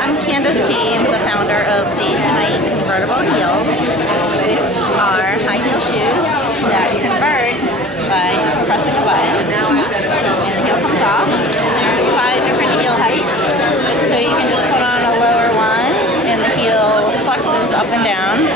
I'm Candace Cave, the founder of Day to Night Convertible Heels, which are high heel shoes that convert by just pressing a button, and the heel comes off. And there's 5 different heel heights, so you can just put on a lower one, and the heel flexes up and down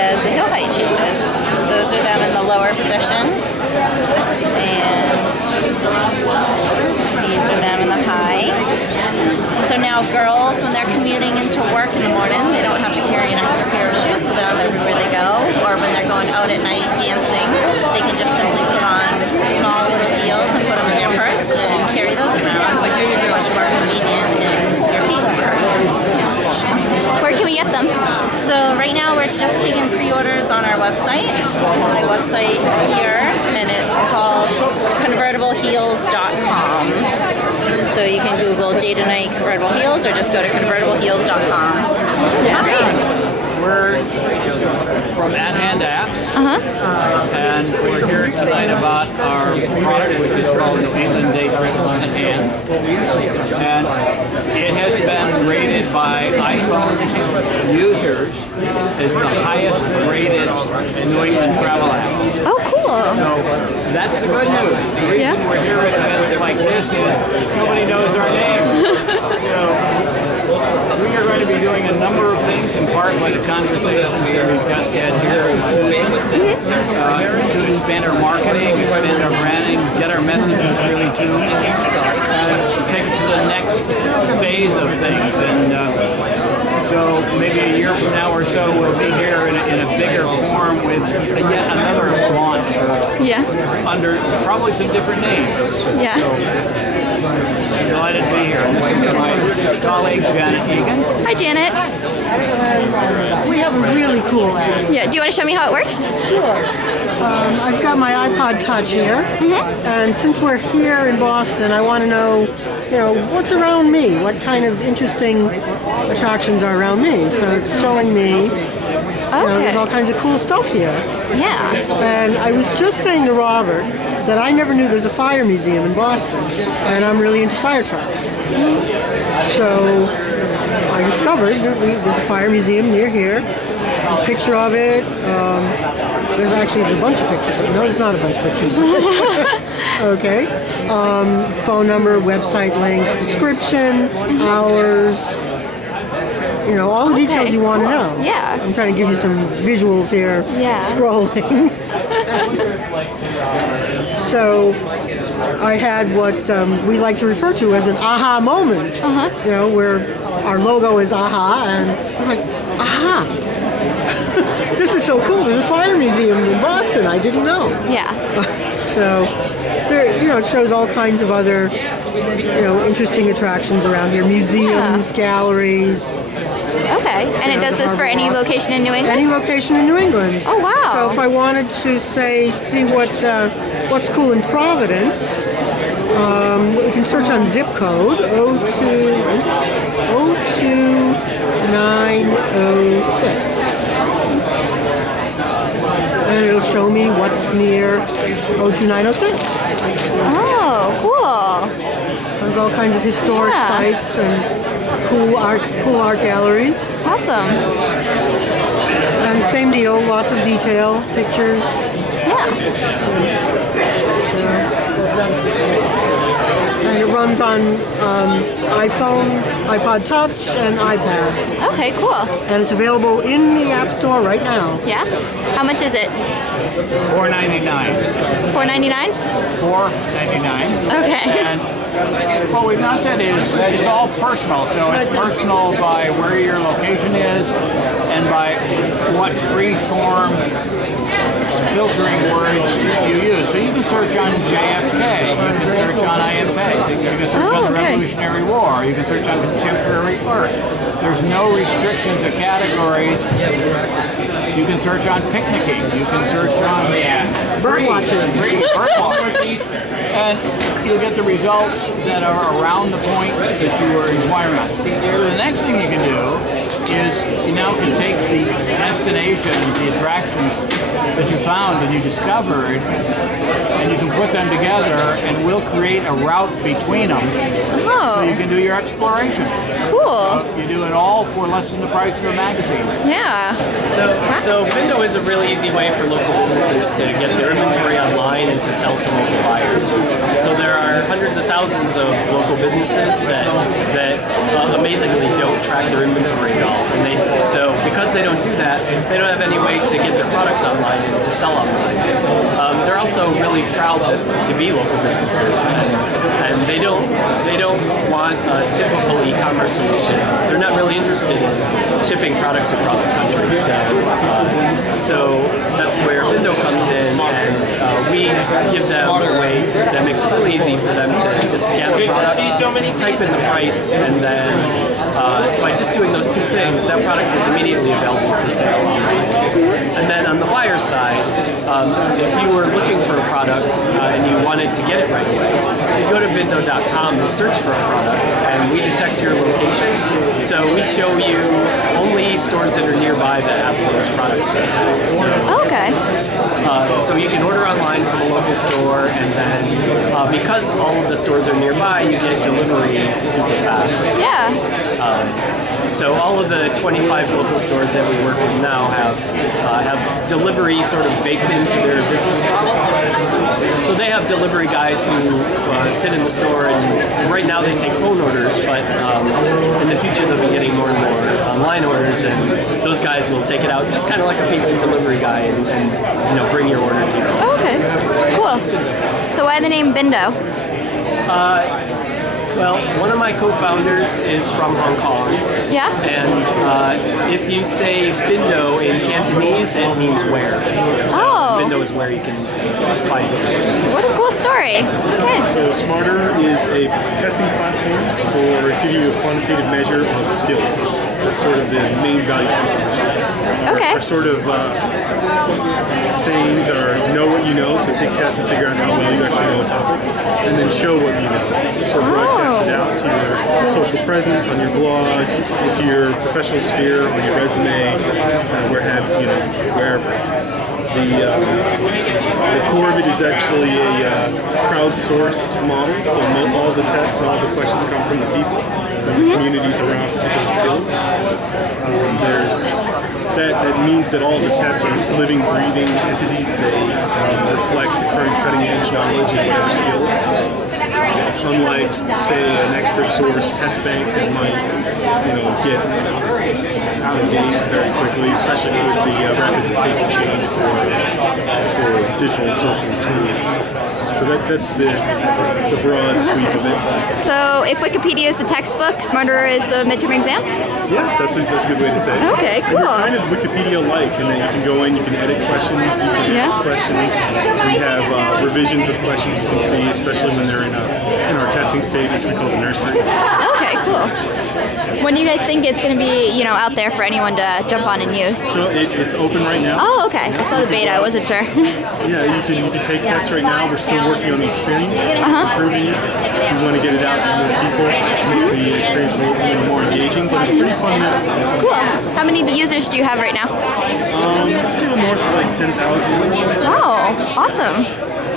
as the heel height changes. Those are them in the lower position, and these are them in the high. So now girls, when they're commuting into work in the morning, they don't have to carry an extra pair of shoes with them everywhere they go. Or when they're going out at night dancing, they can just simply put on small little heels and put them in their purse and carry those around, which is much more convenient and your feet won't hurt. Where can we get them? So right now we're just taking pre-orders on our website. My website here, and it's called convertibleheels.com. So you can Google Day to Night Convertible Heels or just go to convertibleheels.com. Yeah. Great. We're from At Hand Apps, and we're here tonight about our product, which is called New England Day Trips at Hand. And it has been rated by iPhone users as the highest rated New England travel app. Oh, cool. So that's the good news. The reason we're here at events like this is nobody knows our name. So we are going to be doing a number of things, in part by the conversations that we've just had here with Susan, to expand our marketing, expand our branding, get our messages really tuned, and take it to the next phase of things. And so maybe a year from now or so, we'll be here in a bigger form with yet another launch under probably some different names. Yeah. So, delighted to be here. This is my colleague, Janet Egan. Hi, Janet. We have a really cool app. Yeah. Do you want to show me how it works? Sure. I've got my iPod Touch here, and since we're here in Boston, I want to know, what's around me? What kind of interesting attractions are around me? So it's showing me, there's all kinds of cool stuff here. Yeah. And I was just saying to Robert that I never knew there's a fire museum in Boston, and I'm really into fire trucks. So I discovered that there's a fire museum near here. A picture of it. There's actually a bunch of pictures. No, there's not a bunch of pictures. Okay. Phone number, website link, description, hours. All the details you want to know. Yeah. I'm trying to give you some visuals here. Yeah. Scrolling. So I had what we like to refer to as an aha moment. Where our logo is aha, and I'm like, aha! This is so cool. There's a fire museum in Boston. I didn't know. Yeah. So there, it shows all kinds of other, interesting attractions around here. Museums, galleries. Okay. And it does this for any location in New England? Any location in New England. Oh, wow. So if I wanted to see what's cool in Providence, we can search on zip code 02906. And it'll show me what's near 02906. Oh, cool. There's all kinds of historic sites and cool art galleries. Awesome. And same deal, lots of detail, pictures. Yeah. And it runs on iPhone, iPod Touch, and iPad. Okay, cool. And it's available in the App Store right now. Yeah? How much is it? $4.99. $4.99? $4.99. Okay. And what we've not said is it's all personal. So it's personal by where your location is and by what free-form filtering words you use. So you can search on JFK, you can search on IMF, you can search on the Revolutionary War, you can search on contemporary art. There's no restrictions of categories. You can search on picnicking, you can search on bird watching, and you'll get the results that are around the point that you are inquiring on. So the next thing you can do is you now can take the destinations, the attractions that you found and you discovered, and you can put them together, and we'll create a route between them, so you can do your exploration. Cool. You do it all for less than the price of a magazine. Yeah. So Bindo is a really easy way for local businesses to get their inventory online and to sell to local buyers. So there are hundreds of thousands of local businesses that amazingly don't track their inventory at all. And so because they don't do that, they don't have any way to get their products online and to sell online. They're also really proud to be local businesses, and they don't want a typical e-commerce solution. They're not really interested in shipping products across the country. So that's where Bindo comes in, and we give them a way that makes it really easy for them to just scan the product, type in the price, and then by just doing those two things, that product is immediately available for sale online. And then on the buyer side, if you were looking for a product and you wanted to get it right away, you go to Bindo.com and search for a product, and we detect your location. So we show you only stores that are nearby that have those products for sale. So you can order online from a local store, and then because all of the stores are nearby, you get delivery super fast. Yeah. So all of the 25 local stores that we work with now have delivery sort of baked into their business model. So they have delivery guys who sit in the store, and right now they take phone orders, but in the future they'll be getting more and more online orders, and those guys will take it out just kind of like a pizza delivery guy and bring your order to you. Okay, cool. So why the name Bindo? Well, one of my co-founders is from Hong Kong. Yeah? And if you say Bindo in Cantonese, it means where. So Bindo is where you can find it. What a cool story. Okay. So Smarter is a testing platform for giving you a quantitative measure of skills. That's sort of the main value proposition. Okay. Our sort of sayings are know what you know, so take tests and figure out how well you actually know a topic, and then show what you know. So broadcast it out to your social presence, on your blog, into your professional sphere, on your resume, wherever. The core of it is actually a crowdsourced model, so all the tests and all the questions come from the people, from the communities around particular skills. That means that all the tests are living, breathing entities. They reflect the current cutting-edge knowledge in whatever skill. Unlike, say, an expert source test bank that might, get out of date very quickly, especially with the rapid pace of change for digital and social tools. So that's the broad sweep of it. So if Wikipedia is the textbook, Smarter is the midterm exam? Yeah, that's a good way to say it. Okay, cool. And we're kind of Wikipedia-like, and then you can go in, you can edit questions, you can edit questions. We have revisions of questions you can see, especially when they're in our testing stage, which we call the nursery. Okay, cool. When do you guys think it's going to be, out there for anyone to jump on and use? So it's open right now. Oh, okay. I saw the beta. I wasn't sure. Yeah, you can take tests right now. We're still working on the experience, improving it. We want to get it out to more people, make the experience a little more engaging, but it's pretty fun now. Cool. How many users do you have right now? A little north of like 10,000. Wow, awesome.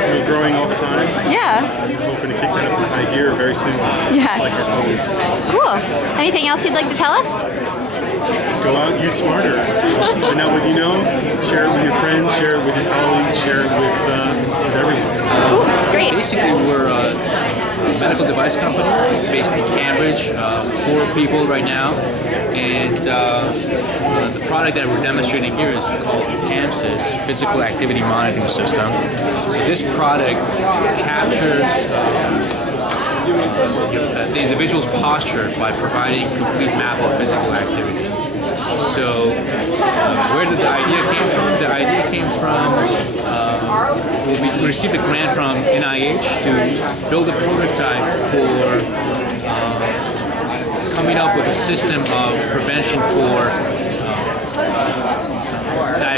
We're growing all the time. Yeah. We're hoping to kick that up to high gear very soon. Yeah. It's like our focus. Cool. Anything else you'd like to tell us? Go out, use Smarter. Find out what you know, share it with your friends, share it with your colleagues, share it with everyone. Cool, great. Basically, we're a medical device company based in Cambridge, 4 people right now, and the product that we're demonstrating here is called PAMSys, Physical Activity Monitoring System. So this product captures the individual's posture by providing a complete map of physical activity. So where did the idea came from? The idea came from, we received a grant from NIH to build a prototype for coming up with a system of prevention for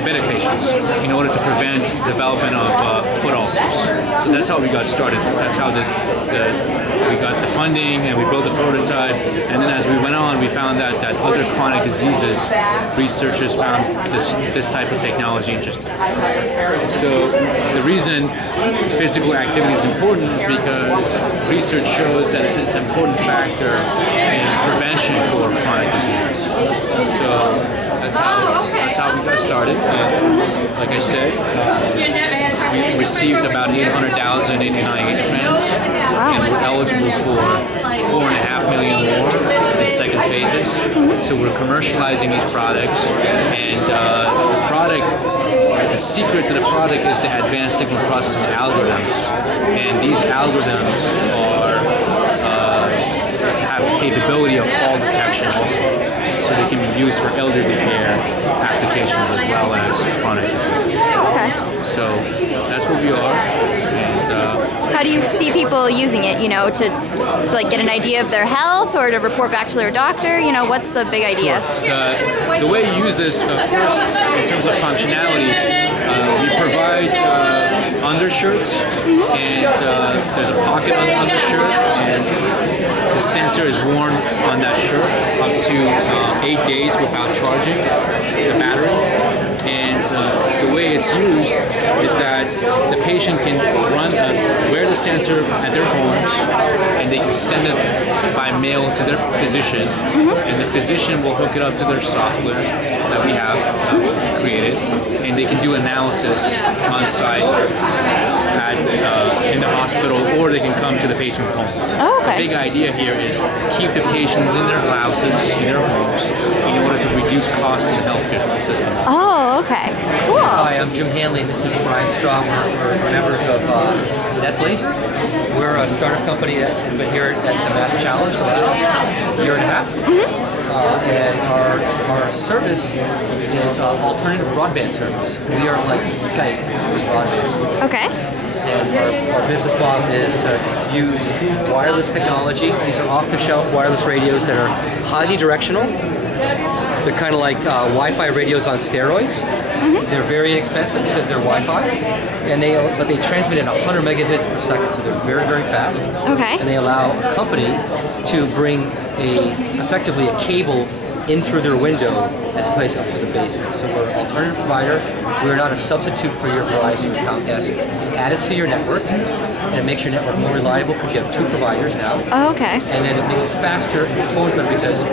diabetic patients in order to prevent development of foot ulcers. So that's how we got started. That's how we got the funding and we built the prototype. And then as we went on, we found out that other chronic diseases, researchers found this type of technology interesting. So the reason physical activity is important is because research shows that it's an important factor in prevention for chronic diseases. So that's how we got started. And like I said, we received about 800,000 in NIH grants, and we're eligible for 4.5 million more in second phases. So we're commercializing these products, and the secret to the product is the advanced signal processing algorithms, and these algorithms have the capability of fall detection also, so they can be used for elderly care applications as well as chronic diseases. Okay. So that's what we are. And how do you see people using it? You know, to like get an idea of their health or to report back to their doctor? You know, what's the big idea? The way you use this, first, in terms of functionality, we provide undershirts, and there's a pocket on the undershirt, and the sensor is worn on that shirt up to 8 days without charging the battery. And the way it's used is that the patient can wear the sensor at their homes, and they can send it by mail to their physician, and the physician will hook it up to their software that we have created, and they can do analysis on site in the hospital, or they can come to the patient home. Oh, okay. The big idea here is keep the patients in their houses, in their homes, in order to reduce costs in the healthcare system. Oh, okay. Cool. Hi, I'm Jim Hanley. This is Brian Straub. We're members of netBlazr. We're a startup company that has been here at the Mass Challenge for the last year and a half. And our service is alternative broadband service. We are like Skype for broadband. Okay. And our business model is to use wireless technology. These are off-the-shelf wireless radios that are highly directional. They're kind of like Wi-Fi radios on steroids. They're very expensive because they're Wi-Fi, but they transmit at 100 megabits per second, so they're very, very fast. Okay. And they allow a company to bring effectively a cable in through their window as opposed to up to the basement. So we're an alternative provider. We're not a substitute for your Verizon or Comcast. It adds to your network, and it makes your network more reliable because you have two providers now. Oh, okay. And then it makes it faster and performs better because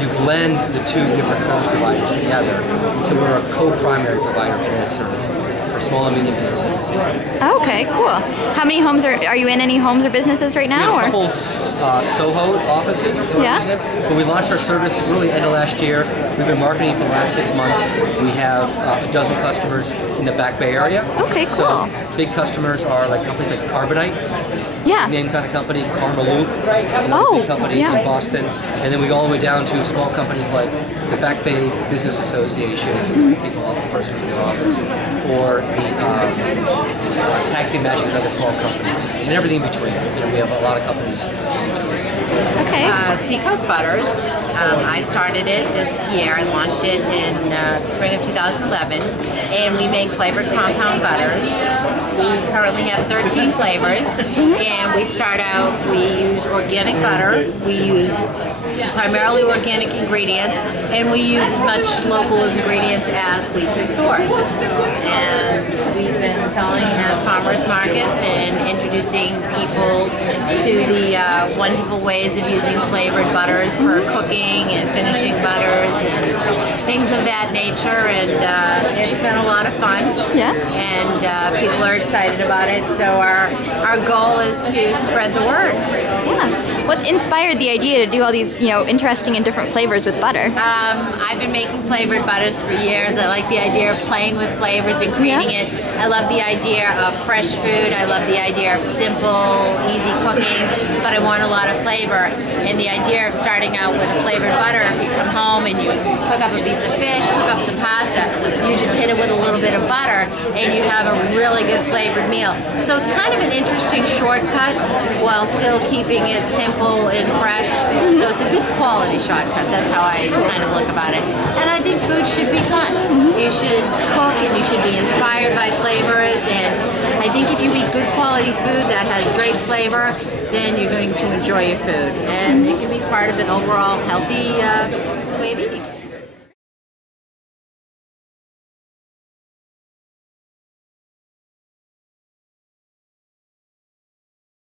you blend the two different service providers together. And so we're a co-primary provider of internet services for small and medium businesses in the city. Okay, cool. How many homes are you in? Any homes or businesses right now? We have a couple Soho offices. Yeah. But we launched our service really end of last year. We've been marketing for the last 6 months. We have a dozen customers in the Back Bay area. Okay, cool. So big customers are like companies like Carbonite, Yeah. name kind of company, Karma Loop, is another big company in Boston. And then we go all the way down to small companies like the Back Bay Business Association, people, persons in their office, or the Taxi Magic, another small companies, and everything in between. You know, we have a lot of companies in between. Okay. Seacoast Butters. I started it this year. I launched it in the spring of 2011, and we make flavored compound butters. We currently have 13 flavors, and we start out, we use organic butter, we use primarily organic ingredients, and we use as much local ingredients as we can source. And we've been selling at farmers markets and introducing people to the wonderful ways of using flavored butters for cooking and finishing butters and things of that nature, and it's been a lot of fun. Yeah. And people are excited about it, so our goal is to spread the word. Yeah. What inspired the idea to do all these, interesting and different flavors with butter? I've been making flavored butters for years. I like the idea of playing with flavors and creating it. I love the idea of fresh food. I love the idea of simple, easy cooking, but I want a lot of flavor. And the idea of starting out with a flavored butter, if you come home and you cook up a piece of fish, cook up some pasta, you just hit it with a little bit of butter and you have a really good flavored meal. So it's kind of an interesting shortcut while still keeping it simple and fresh. So it's a good quality shortcut. That's how I kind of look about it. And I think food should be fun. You should cook and you should be inspired by flavors, and I think if you eat good quality food that has great flavor, then you're going to enjoy your food, and it can be part of an overall healthy way of eating.